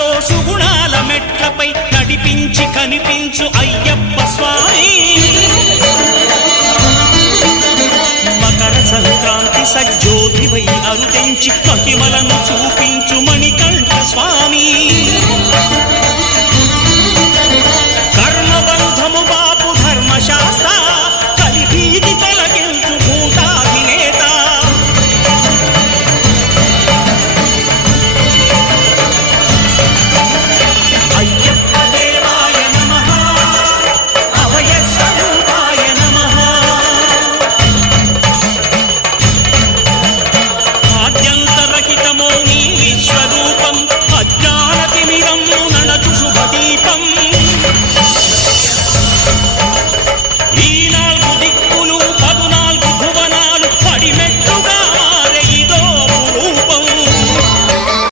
సుఖాలతో సుగుణాల మెట్లపై నడిపించి కనిపించు అయ్యప్ప స్వామి. మకర సంక్రాంతి సజ్జోతివై అరుదెంచి మహిమలను చూపించు